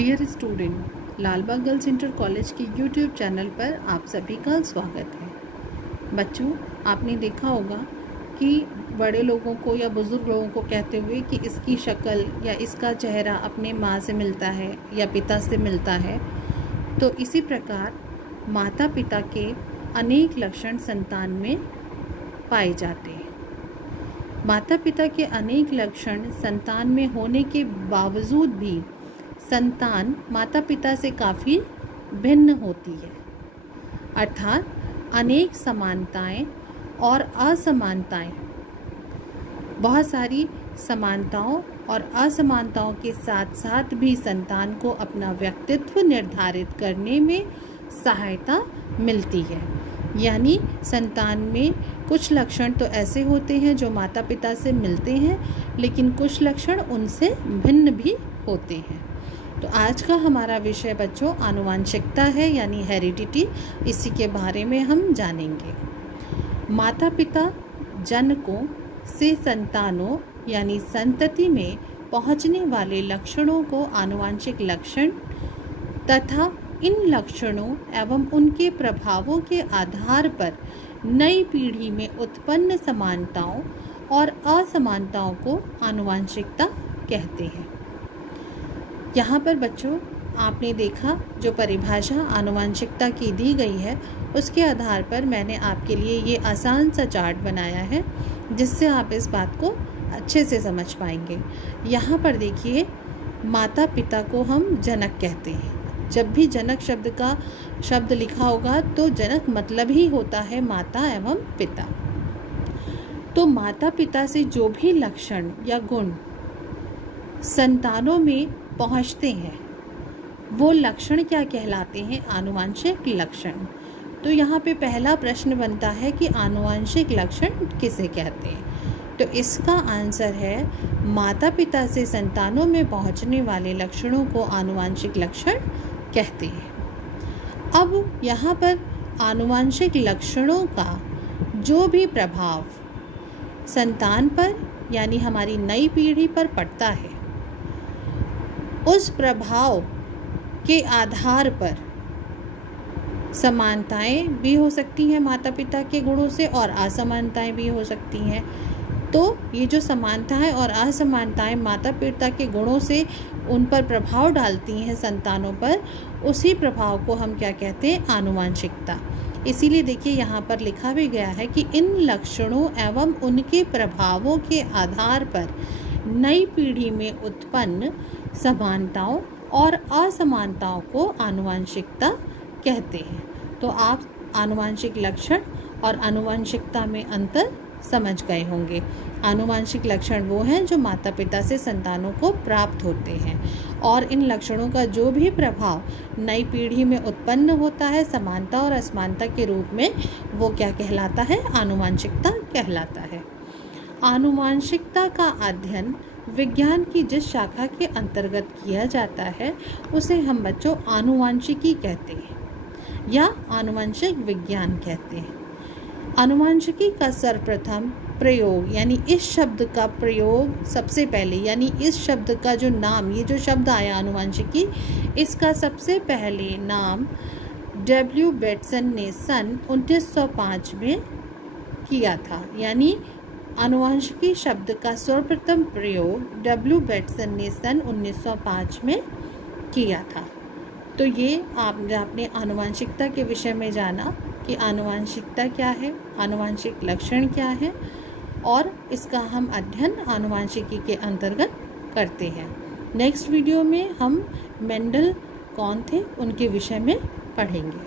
Dear student, Lalbagh girls inter college के YouTube channel पर आप सभी का स्वागत है। बच्चों, आपने देखा होगा कि बड़े लोगों को या बुज़ुर्ग लोगों को कहते हुए कि इसकी शक्ल या इसका चेहरा अपने माँ से मिलता है या पिता से मिलता है। तो इसी प्रकार माता पिता के अनेक लक्षण संतान में पाए जाते हैं। माता पिता के अनेक लक्षण संतान में होने के बावजूद भी संतान माता पिता से काफ़ी भिन्न होती है, अर्थात अनेक समानताएं और असमानताएं। बहुत सारी समानताओं और असमानताओं के साथ साथ भी संतान को अपना व्यक्तित्व निर्धारित करने में सहायता मिलती है। यानी संतान में कुछ लक्षण तो ऐसे होते हैं जो माता पिता से मिलते हैं, लेकिन कुछ लक्षण उनसे भिन्न भी होते हैं। तो आज का हमारा विषय बच्चों आनुवांशिकता है, यानी हेरिडिटी। इसी के बारे में हम जानेंगे। माता पिता जनकों से संतानों यानी संतति में पहुंचने वाले लक्षणों को आनुवांशिक लक्षण तथा इन लक्षणों एवं उनके प्रभावों के आधार पर नई पीढ़ी में उत्पन्न समानताओं और असमानताओं को आनुवांशिकता कहते हैं। यहाँ पर बच्चों आपने देखा जो परिभाषा आनुवांशिकता की दी गई है, उसके आधार पर मैंने आपके लिए ये आसान सा चार्ट बनाया है, जिससे आप इस बात को अच्छे से समझ पाएंगे। यहाँ पर देखिए, माता पिता को हम जनक कहते हैं। जब भी जनक शब्द लिखा होगा तो जनक मतलब ही होता है माता एवं पिता। तो माता पिता से जो भी लक्षण या गुण संतानों में पहुंचते हैं, वो लक्षण क्या कहलाते हैं? आनुवांशिक लक्षण। तो यहाँ पे पहला प्रश्न बनता है कि आनुवांशिक लक्षण किसे कहते हैं? तो इसका आंसर है माता पिता से संतानों में पहुंचने वाले लक्षणों को आनुवांशिक लक्षण कहते हैं। अब यहाँ पर आनुवांशिक लक्षणों का जो भी प्रभाव संतान पर यानी हमारी नई पीढ़ी पर पड़ता है, उस प्रभाव के आधार पर समानताएं भी हो सकती हैं माता पिता के गुणों से और असमानताएं भी हो सकती हैं। तो ये जो समानताएं और असमानताएं माता पिता के गुणों से उन पर प्रभाव डालती हैं संतानों पर, उसी प्रभाव को हम क्या कहते हैं? आनुवांशिकता। इसीलिए देखिए यहाँ पर लिखा भी गया है कि इन लक्षणों एवं उनके प्रभावों के आधार पर नई पीढ़ी में उत्पन्न समानताओं और असमानताओं को आनुवांशिकता कहते हैं। तो आप आनुवांशिक लक्षण और आनुवांशिकता में अंतर समझ गए होंगे। आनुवांशिक लक्षण वो हैं जो माता पिता से संतानों को प्राप्त होते हैं, और इन लक्षणों का जो भी प्रभाव नई पीढ़ी में उत्पन्न होता है समानता और असमानता के रूप में, वो क्या कहलाता है? आनुवांशिकता कहलाता है। आनुवांशिकता का अध्ययन विज्ञान की जिस शाखा के अंतर्गत किया जाता है, उसे हम बच्चों आनुवांशिकी कहते हैं या आनुवंशिक विज्ञान कहते हैं। आनुवंशिकी का सर्वप्रथम प्रयोग यानी इस शब्द का प्रयोग सबसे पहले, यानी इस शब्द का जो नाम, ये जो शब्द आया आनुवंशिकी, इसका सबसे पहले नाम डब्ल्यू बेटसन ने सन 1905 में किया था। यानी आनुवंशिकी शब्द का सर्वप्रथम प्रयोग डब्ल्यू बेटसन ने सन 1905 में किया था। तो ये आपने आनुवंशिकता के विषय में जाना कि आनुवंशिकता क्या है, आनुवंशिक लक्षण क्या है, और इसका हम अध्ययन आनुवंशिकी के अंतर्गत करते हैं। नेक्स्ट वीडियो में हम मेंडल कौन थे, उनके विषय में पढ़ेंगे।